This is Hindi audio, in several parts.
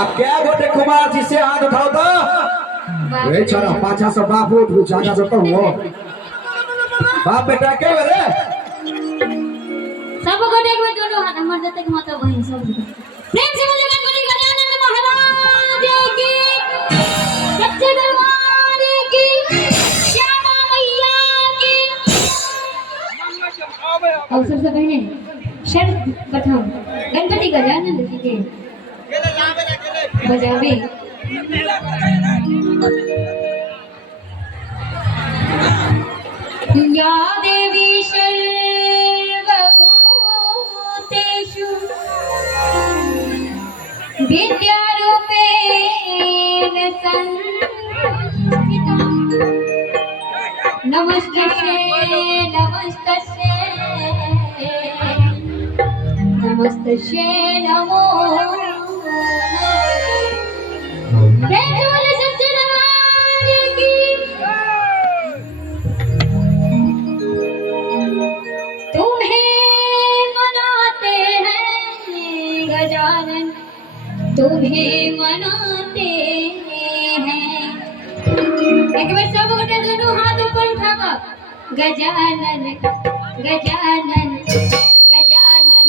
अब क्या गोटे कुमार जी से हाथ उठाओ तो रे चलो पाछा से बाप उठ जाना से तो वो बाप बेटा के रे सब गोटे के दोनों हाथ हमर जते के माता बहन सब प्रेम से बोले गणपति गजानन महाराज की सच्चे दरबार की श्यामा मैया की। और सबसे पहले शर्त प्रथम गणपति गजानन जी के बजावे या देवी सर्वभूतेषु विद्यारूपेण संस्थिता नमस्तस्यै नमस्तस्यै नमस्तस्यै नमो तुम्हें मनाते हैं। एक बार सब गोटे दोनों हाथ ऊपर उठाकर गजानन गजानन गजानन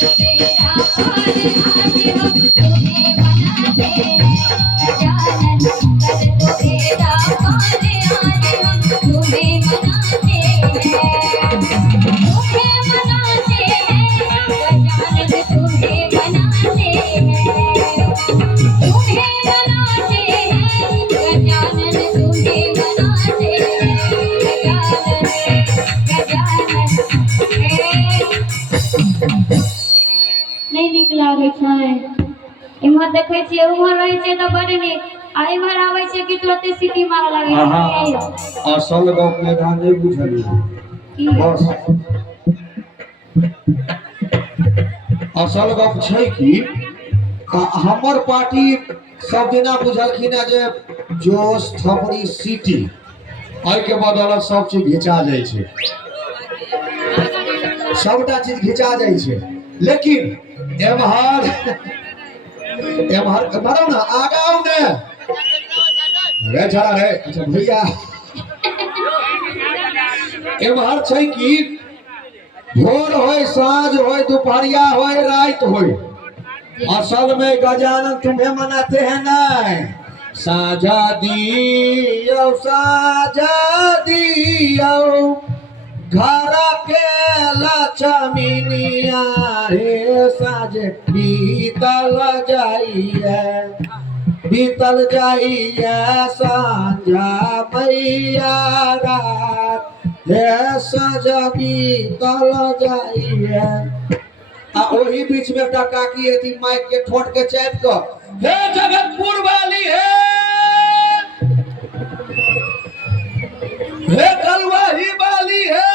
तेरा पार आज हम तुम्हें मनाते हैं। गजानन तेरा पार आज हम तुम्हें मनाते हैं। तुम्हें मनाते हैं गजानन तुम्हें मनाते हैं। तुम्हें मनाते हैं गजानन तुम्हें मनाते हैं। गजानन गजानन नहीं निकला रे छाए इमहर देखै छियै उमहर रहै छै त बड़ नीक आ इमहर आबै छै कि तुरते सिटी मार लागै छै। असल गप में ध्यान नहीं बुझली बस असल गप छै कि हमर पार्टी सब दिना बुझलखिन जे जोश थपड़ी सिटी एहि के बदौलत सब चीज घिचा जाइ छै सबटा चीज घिचा जाइ छै लेकिन एमहर एमहर मारो ना आगा आओ ने रे चला रे अच्छा भैया एमहर छै कि भोर होय साँझ होय दोपहरिया होय रात होय असल में गजानन तुम्हें मनाते हैं नहीं साजा दियो घर के लक्ष्मीनिया रे साज बीतल जाइए साझा मैया रात हे साजा बीतल जाइए आ ओही बीच में एकटा काकी एती माइक के ठोट के चाप के हे जगतपुर वाली हे कलवाही वाली हे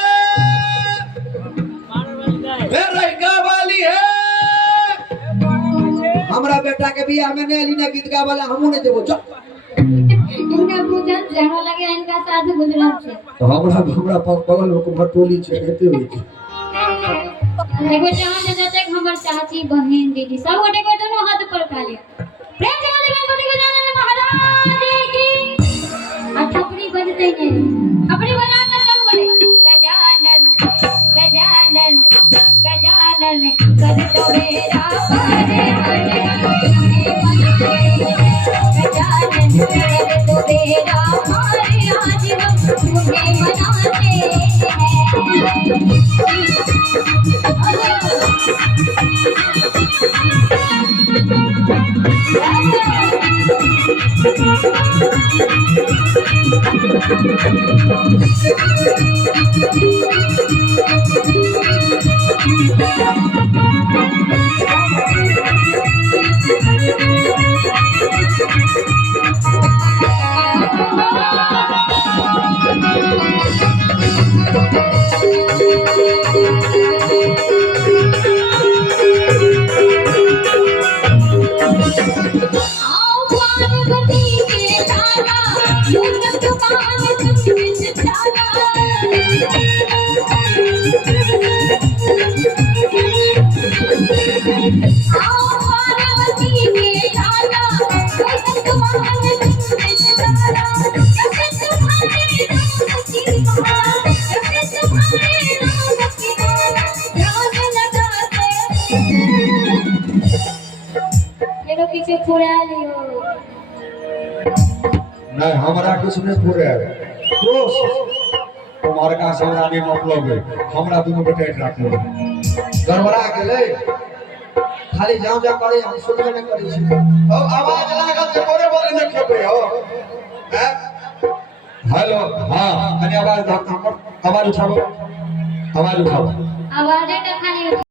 रहिका वाली है हमरा बेटा के बियाह में नहीं लीना गीत गावला हमहु नहीं देबो चल इनका पूजन जहाँ लगे इनका साथ गुजरात से तो हमरा बगल में भटोली छे हेते होई छै एगो जहां से जते हमर चाची बहन दीदी सब गोटे को दोनों हाथ पर उठा लिया प्रेम से बोले गणपति गजानन महाराज की आ थपड़ी बजते नहीं अपनी बना कर सब बोले गजानन गजानन गजानन कर दो मेरा पार गजानन कर दो मेरा पार आज हम तुम्हें मनाते हैं। पीछे फुरा लियो। नहीं हमरा कुछ नहीं पूरे दोस्त तुम्हारे का हमरा नहीं मतलब है हमरा दोनों बेटे राखो गड़बड़ा गेले खाली जाओ जा करे हम सुनबे नहीं करै छी अब आवाज लागल जे कोरे बोले न खेबे हो हैं हेलो हां कनी आवाज हमर आवाज उठाओ आवाज खाली